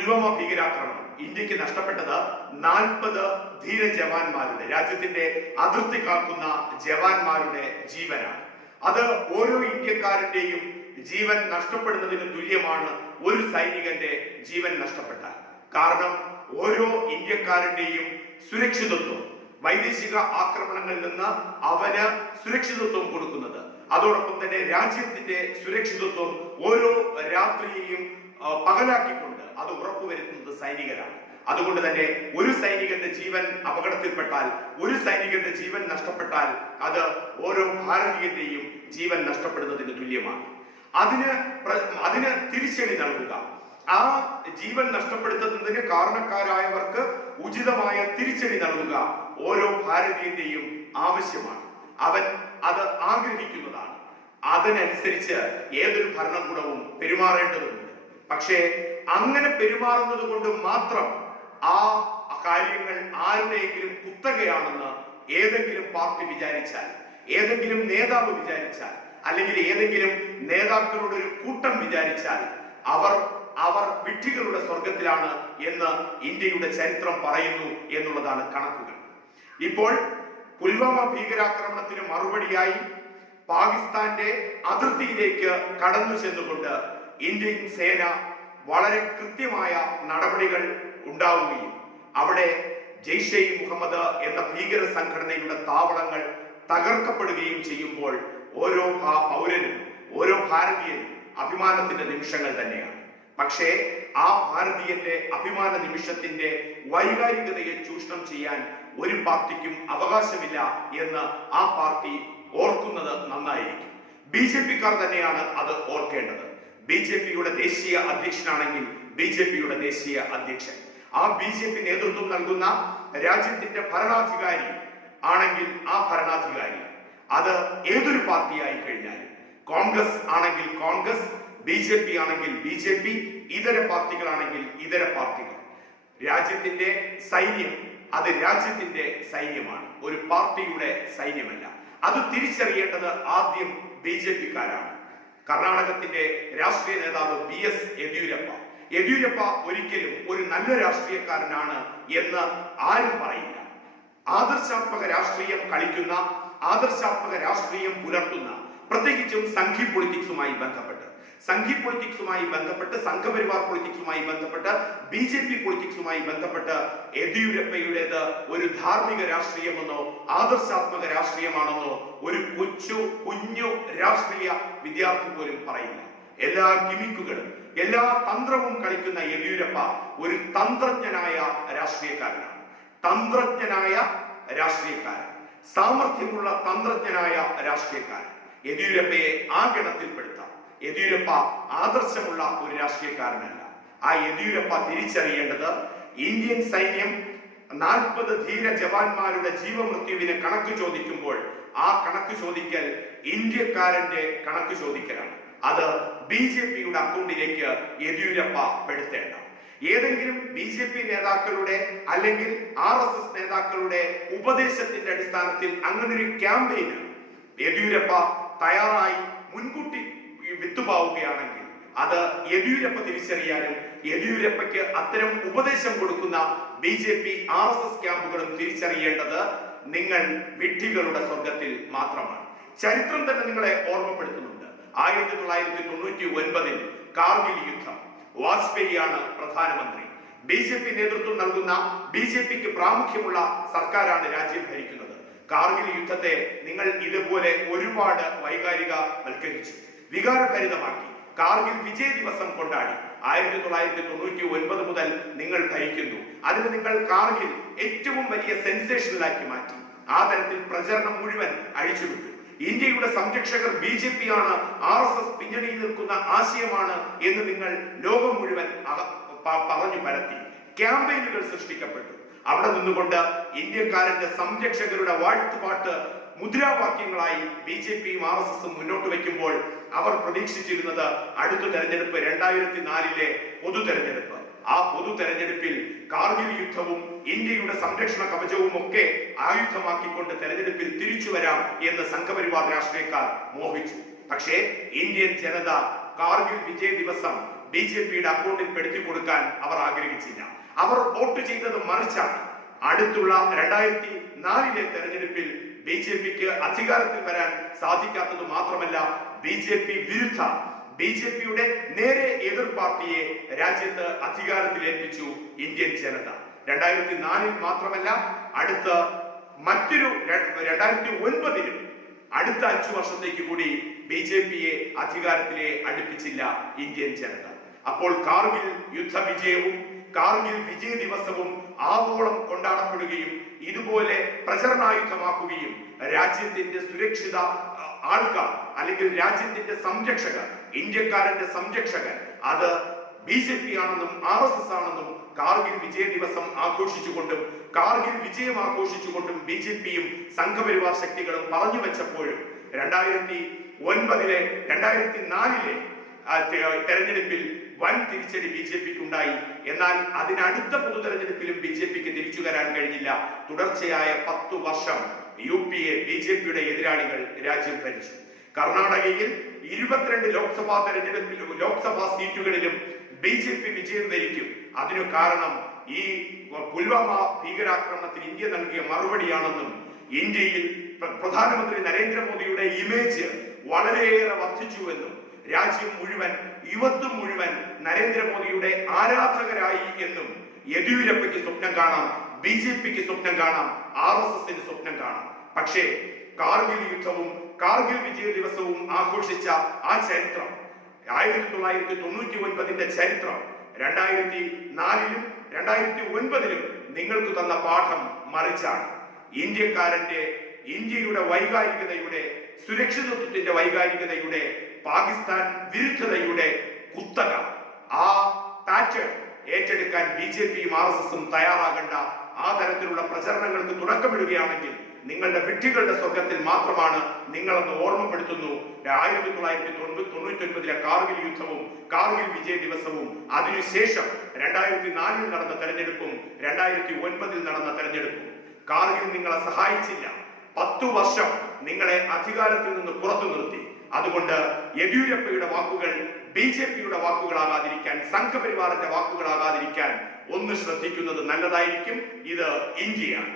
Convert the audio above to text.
പുൽവാമ ഭീകരാക്രമണം ഇന്ത്യയ്ക്ക് നഷ്ടപ്പെട്ടത് നാൽപ്പത് ധീര ജവാന്മാരുടെ രാജ്യത്തിന്റെ അതിർത്തി കാക്കുന്ന ജവാന്മാരുടെ ജീവനാണ്. അത് ഓരോ ഇന്ത്യക്കാരന്റെയും ജീവൻ നഷ്ടപ്പെടുന്നതിന് തുല്യമാണ് ഒരു സൈനികന്റെ ജീവൻ നഷ്ടപ്പെട്ടാൽ. കാരണം ഓരോ ഇന്ത്യക്കാരന്റെയും സുരക്ഷിതത്വം വൈദേശിക ആക്രമണങ്ങളിൽ നിന്ന് അവന് സുരക്ഷിതത്വം കൊടുക്കുന്നത്. അതോടൊപ്പം തന്നെ രാജ്യത്തിന്റെ സുരക്ഷിതത്വം ഓരോ രാത്രിയെയും പകലാക്കിക്കൊണ്ട് അത് ഉറപ്പുവരുത്തുന്നത് സൈനികരാണ്. അതുകൊണ്ട് തന്നെ ഒരു സൈനികന്റെ ജീവൻ അപകടത്തിൽപ്പെട്ടാൽ ഒരു സൈനികന്റെ ജീവൻ നഷ്ടപ്പെട്ടാൽ അത് ഓരോ ഭാരതീയന്റെയും ജീവൻ നഷ്ടപ്പെടുന്നതിന് തുല്യമാണ്. അതിന് അതിന് തിരിച്ചടി നൽകുക. ആ ജീവൻ നഷ്ടപ്പെടുത്തുന്നതിന് കാരണക്കാരായവർക്ക് ഉചിതമായ തിരിച്ചടി നൽകുക ഓരോ ഭാരതീയന്റെയും ആവശ്യമാണ്. അവൻ അത് ആഗ്രഹിക്കുന്നതാണ്. അതിനനുസരിച്ച് ഏതൊരു ഭരണകൂടവും പെരുമാറേണ്ടതുണ്ട്. പക്ഷേ അങ്ങനെ പെരുമാറുന്നത് കൊണ്ട് മാത്രം ആ കാര്യങ്ങൾ ആരുടെയെങ്കിലും കുത്തകയാണെന്ന് ഏതെങ്കിലും പാർട്ടി വിചാരിച്ചാൽ ഏതെങ്കിലും നേതാവ് വിചാരിച്ചാൽ അല്ലെങ്കിൽ ഏതെങ്കിലും നേതാക്കളുടെ ഒരു കൂട്ടം വിചാരിച്ചാൽ അവർ അവർ വിഡ്ഢികളുടെ സ്വർഗത്തിലാണ് എന്ന് ഇന്ത്യയുടെ ചരിത്രം പറയുന്നു എന്നുള്ളതാണ് കണക്കുകൾ. ഇപ്പോൾ പുൽവാമ ഭീകരാക്രമണത്തിന് മറുപടിയായി പാകിസ്ഥാന്റെ അതിർത്തിയിലേക്ക് കടന്നു ചെന്നുകൊണ്ട് ഇന്ത്യൻ സേന വളരെ കൃത്യമായ നടപടികൾ ഉണ്ടാവുകയും അവിടെ ജെയ്ഷെ മുഹമ്മദ് എന്ന ഭീകര സംഘടനയുടെ താവളങ്ങൾ തകർക്കപ്പെടുകയും ചെയ്യുമ്പോൾ ഓരോ പൗരനും ഓരോ ഭാരതീയനും അഭിമാനത്തിന്റെ നിമിഷങ്ങൾ തന്നെയാണ്. പക്ഷേ ആ ഭാരതീയന്റെ അഭിമാന നിമിഷത്തിന്റെ വൈകാരികതയെ ചൂഷണം ചെയ്യാൻ ഒരു പാർട്ടിക്കും അവകാശമില്ല എന്ന് ആ പാർട്ടി ഓർക്കുന്നത് നന്നായിരിക്കും. ബി ജെ പിക്കാർ തന്നെയാണ് അത് ഓർക്കേണ്ടത്. ബി ജെ പിയുടെ ദേശീയ അധ്യക്ഷനാണെങ്കിൽ ബി ജെ പിയുടെ ദേശീയ അധ്യക്ഷൻ. ആ ബി ജെ പി നേതൃത്വം നൽകുന്ന രാജ്യത്തിന്റെ ഭരണാധികാരി ആണെങ്കിൽ ആ ഭരണാധികാരി. അത് ഏതൊരു പാർട്ടിയായി കഴിഞ്ഞാലും കോൺഗ്രസ് ആണെങ്കിൽ കോൺഗ്രസ് ബി ജെ പി ആണെങ്കിൽ ബി ജെ പി ഇതര പാർട്ടികളാണെങ്കിൽ ഇതര പാർട്ടികൾ. രാജ്യത്തിന്റെ സൈന്യം അത് രാജ്യത്തിന്റെ സൈന്യമാണ്. ഒരു പാർട്ടിയുടെ സൈന്യമല്ല. അത് തിരിച്ചറിയേണ്ടത് ആദ്യം ബി ജെ പിക്കാരാണ്. കർണാടകത്തിന്റെ രാഷ്ട്രീയ നേതാവ് ബി എസ് യെദ്യൂരപ്പ. യെദ്യൂരപ്പ ഒരിക്കലും ഒരു നല്ല രാഷ്ട്രീയക്കാരനാണ് എന്ന് ആരും പറയില്ല. ആദർശാത്മക രാഷ്ട്രീയം കളിക്കുന്ന ആദർശാത്മക രാഷ്ട്രീയം പുലർത്തുന്ന പ്രത്യേകിച്ചും സംഘി പൊളിറ്റിക്സുമായി ബന്ധപ്പെട്ട്. സംഘി പൊളിറ്റിക്സുമായി ബന്ധപ്പെട്ട് സംഘപരിവാർ പൊളിറ്റിക്സുമായി ബന്ധപ്പെട്ട് ബി ജെ പി പൊളിറ്റിക്സുമായി ബന്ധപ്പെട്ട് യെദ്യൂരപ്പയുടേത് ഒരു ധാർമ്മിക രാഷ്ട്രീയമെന്നോ ആദർശാത്മക രാഷ്ട്രീയമാണെന്നോ ഒരു കൊച്ചു കുഞ്ഞു രാഷ്ട്രീയ വിദ്യാർത്ഥി പോലും പറയില്ല. എല്ലാ ഗിമിക്കുകളും എല്ലാ തന്ത്രവും കളിക്കുന്ന യെദ്യൂരപ്പ ഒരു തന്ത്രജ്ഞനായ രാഷ്ട്രീയക്കാരനാണ്. തന്ത്രജ്ഞനായ രാഷ്ട്രീയക്കാരൻ. സാമർഥ്യമുള്ള തന്ത്രജ്ഞനായ രാഷ്ട്രീയക്കാരൻ. യെദ്യൂരപ്പയെ ആ ഗണത്തിൽപ്പെടുത്താം യെദ്യൂരപ്പ ആദർശമുള്ള ഒരു രാഷ്ട്രീയക്കാരനല്ല. ആ യെദ്യൂരപ്പ തിരിച്ചറിയേണ്ടത് ഇന്ത്യൻ സൈന്യം നാൽപ്പത് ധീര ജവാന്മാരുടെ ജീവമൃത്യുവിനെ കണക്ക് ചോദിക്കുമ്പോൾ ആ കണക്ക് ചോദിക്കൽ ഇന്ത്യക്കാരന്റെ കണക്ക് ചോദിക്കലാണ്. അത് ബി ജെ പിയുടെ അക്കൗണ്ടിലേക്ക് യെദ്യൂരപ്പ പെടുത്തേണ്ട. ഏതെങ്കിലും ബി ജെ പി നേതാക്കളുടെ അല്ലെങ്കിൽ ആർ എസ് എസ് നേതാക്കളുടെ ഉപദേശത്തിന്റെ അടിസ്ഥാനത്തിൽ അങ്ങനെ ഒരു ക്യാമ്പയിന് യെദ്യൂരപ്പ തയ്യാറായി മുൻകൂട്ടി വിത്തുപാവുകയാണെങ്കിൽ അത് യെദ്യൂരപ്പ തിരിച്ചറിയാനും യെദ്യൂരപ്പയ്ക്ക് അത്തരം ഉപദേശം കൊടുക്കുന്ന B J P R S S ക്യാമ്പുകളും തിരിച്ചറിയേണ്ടത് നിങ്ങൾ വിഡ്ഢികളുടെ സ്വർഗത്തിൽ മാത്രമാണ്. ചരിത്രം തന്നെ നിങ്ങളെ ഓർമ്മപ്പെടുത്തുന്നുണ്ട്. ആയിരത്തി തൊള്ളായിരത്തി തൊണ്ണൂറ്റി ഒൻപതിൽ കാർഗിൽ യുദ്ധം. വാജ്പേയിയാണ് പ്രധാനമന്ത്രി. ബി ജെ പി നേതൃത്വം നൽകുന്ന ബി ജെ പിക്ക് പ്രാമുഖ്യമുള്ള സർക്കാരാണ് രാജ്യം ഭരിക്കുന്നത്. കാർഗിൽ യുദ്ധത്തെ നിങ്ങൾ ഇതുപോലെ ഒരുപാട് വൈകാരിക വൽക്കരിച്ചു വികാരഭരിതമാക്കി. കാർഗിൽ വിജയ ദിവസം കൊണ്ടാടി. ആയിരത്തി തൊള്ളായിരത്തി തൊണ്ണൂറ്റി ഒൻപത് മുതൽ നിങ്ങൾ ഭരിക്കുന്നു. അതിന് നിങ്ങൾ കാർഗിൽ ഏറ്റവും വലിയ സെൻസേഷനിലാക്കി മാറ്റി. ആ തരത്തിൽ പ്രചരണം മുഴുവൻ അഴിച്ചുവിട്ടു. ഇന്ത്യയുടെ സംരക്ഷകർ ബി ജെ പി ആണ് ആർ എസ് എസ് പിന്നണിയിൽ നിൽക്കുന്ന ആശയമാണ് എന്ന് നിങ്ങൾ ലോകം മുഴുവൻ പറഞ്ഞു പരത്തി. ക്യാമ്പയിനുകൾ സൃഷ്ടിക്കപ്പെട്ടു. അവിടെ നിന്നുകൊണ്ട് ഇന്ത്യക്കാരന്റെ സംരക്ഷകരുടെ വാഴ്ത്തുപാട്ട് മുദ്രാവാക്യങ്ങളായി ബി ജെ പിയും ആർ എസ് എസും മുന്നോട്ട് വയ്ക്കുമ്പോൾ അവർ പ്രതീക്ഷിച്ചിരുന്നത് അടുത്ത തെരഞ്ഞെടുപ്പ് രണ്ടായിരത്തി നാലിലെ പൊതു തെരഞ്ഞെടുപ്പ് ആ പൊതു തെരഞ്ഞെടുപ്പിൽ കാർഗിൽ യുദ്ധവും ഇന്ത്യയുടെ സംരക്ഷണ കവചവും ഒക്കെ ആയുധമാക്കിക്കൊണ്ട് തെരഞ്ഞെടുപ്പിൽ തിരിച്ചു വരാം എന്ന് സംഘപരിവാർ രാഷ്ട്രീയക്കാർ മോഹിച്ചു. പക്ഷേ ഇന്ത്യൻ ജനത കാർഗിൽ വിജയ ദിവസം ബി ജെ പിയുടെ അക്കൗണ്ടിൽ പെടുത്തി കൊടുക്കാൻ അവർ ആഗ്രഹിച്ചില്ല. അവർ വോട്ട് ചെയ്തത് മറിച്ചാണ്. അടുത്തുള്ള രണ്ടായിരത്തി നാലിലെ തെരഞ്ഞെടുപ്പിൽ ബി ജെ പിക്ക് അധികാരത്തിൽ വരാൻ സാധിക്കാത്തത് മാത്രമല്ല ബി ജെ പി വിരുദ്ധ. ബി ജെ പിയുടെ നേരെ എതിർ പാർട്ടിയെ രാജ്യത്ത് അധികാരത്തിൽ ഏൽപ്പിച്ചു ഇന്ത്യൻ ജനത. രണ്ടായിരത്തി നാലിൽ മാത്രമല്ല അടുത്ത മറ്റൊരു രണ്ടായിരത്തി ഒൻപതിലും അടുത്ത അഞ്ചു വർഷത്തേക്ക് കൂടി ബി ജെ പിയെ അധികാരത്തിലെ അടുപ്പിച്ചില്ല ഇന്ത്യൻ ജനത. അപ്പോൾ കാർഗിൽ യുദ്ധവിജയവും കാർഗിൽ വിജയ ദിവസവും ആവോളം കൊണ്ടാടപ്പെടുകയും ഇതുപോലെ പ്രചരണായുധമാക്കുകയും രാജ്യത്തിന്റെ സുരക്ഷിത ആൾക്കാർ അല്ലെങ്കിൽ രാജ്യത്തിന്റെ സംരക്ഷകർ ഇന്ത്യക്കാരന്റെ സംരക്ഷകർ അത് ബി ജെ പി ആണെന്നും ആർ എസ് എസ് ആണെന്നും കാർഗിൽ വിജയ ദിവസം ആഘോഷിച്ചുകൊണ്ടും കാർഗിൽ വിജയം ആഘോഷിച്ചുകൊണ്ടും ബി ജെ പിയും സംഘപരിവാർ ശക്തികളും പറഞ്ഞു വെച്ചപ്പോഴും രണ്ടായിരത്തി ഒൻപതിലെ രണ്ടായിരത്തി നാലിലെ തെരഞ്ഞെടുപ്പിൽ വൻ തിരിച്ചടി ബി ജെ പിക്ക് ഉണ്ടായി എന്നാൽ അതിനടുത്ത പൊതു തെരഞ്ഞെടുപ്പിലും ബി ജെ പിക്ക് തിരിച്ചു വരാൻ കഴിഞ്ഞില്ല. തുടർച്ചയായ പത്തു വർഷം U P A B J പിയുടെ എതിരാളികൾ രാജ്യം ഭരിച്ചു. കർണാടകയിൽ ഇരുപത്തിരണ്ട് ലോക്സഭാ തെരഞ്ഞെടുപ്പിലും ലോക്സഭാ സീറ്റുകളിലും ബി ജെ പി വിജയം ധരിക്കും അതിനു കാരണം ഈ പുൽവാമ ഭീകരാക്രമണത്തിന് ഇന്ത്യ നൽകിയ മറുപടിയാണെന്നും ഇന്ത്യയിൽ പ്ര- പ്രധാനമന്ത്രി നരേന്ദ്രമോദിയുടെ ഇമേജ് വളരെയേറെ വർദ്ധിച്ചുവെന്നും രാജ്യം മുഴുവൻ യുവത്വം മുഴുവൻ നരേന്ദ്രമോദിയുടെ ആരാധകരായി എന്നും യെദ്യൂരപ്പയ്ക്ക് സ്വപ്നം കാണാം ബി ജെ പിക്ക് സ്വപ്നം കാണാം ആർ എസ് എസിന് സ്വപ്നം കാണാം. പക്ഷേ കാർഗിൽ യുദ്ധവും കാർഗിൽ വിജയ ദിവസവും ആഘോഷിച്ച ആ ചരിത്രം ആയിരത്തി തൊള്ളായിരത്തി തൊണ്ണൂറ്റി ഒൻപതിന്റെ ചരിത്രം രണ്ടായിരത്തി നാലിലും രണ്ടായിരത്തി ഒൻപതിലും നിങ്ങൾക്ക് തന്ന പാഠം മറിച്ചാണ്. ഇന്ത്യക്കാരന്റെ ഇന്ത്യയുടെ വൈകാരികതയുടെ സുരക്ഷിതത്വത്തിന്റെ വൈകാരികതയുടെ പാകിസ്ഥാൻ വിരുദ്ധതയുടെ കുത്തക. ആ പാറ്റേൺ ഏറ്റെടുക്കാൻ ബി ജെ പിയും ആർ എസ് എസും തയ്യാറാകേണ്ട ആ തരത്തിലുള്ള പ്രചരണങ്ങൾക്ക് തുടക്കമിടുകയാണെങ്കിൽ നിങ്ങളുടെ വിഡ്ഢികളുടെ സ്വർഗത്തിൽ മാത്രമാണ് നിങ്ങളെന്ന് ഓർമ്മപ്പെടുത്തുന്നു. ആയിരത്തി തൊള്ളായിരത്തി തൊണ്ണൂറ്റി ഒൻപതിലെ കാർഗിൽ യുദ്ധവും കാർഗിൽ വിജയ ദിവസവും. അതിനുശേഷം രണ്ടായിരത്തി നാലിൽ നടന്ന തെരഞ്ഞെടുപ്പും രണ്ടായിരത്തി ഒൻപതിൽ നടന്ന തെരഞ്ഞെടുപ്പും. കാർഗിൽ നിങ്ങളെ സഹായിച്ചില്ല. പത്തു വർഷം നിങ്ങളെ അധികാരത്തിൽ നിന്ന് പുറത്തു നിർത്തി. അതുകൊണ്ട് യെദ്യൂരപ്പയുടെ വാക്കുകൾ ബി ജെ പിയുടെ വാക്കുകളാകാതിരിക്കാൻ സംഘപരിവാറിന്റെ വാക്കുകളാകാതിരിക്കാൻ ഒന്ന് ശ്രദ്ധിക്കുന്നത് നല്ലതായിരിക്കും. ഇത് ഇന്ത്യയാണ്.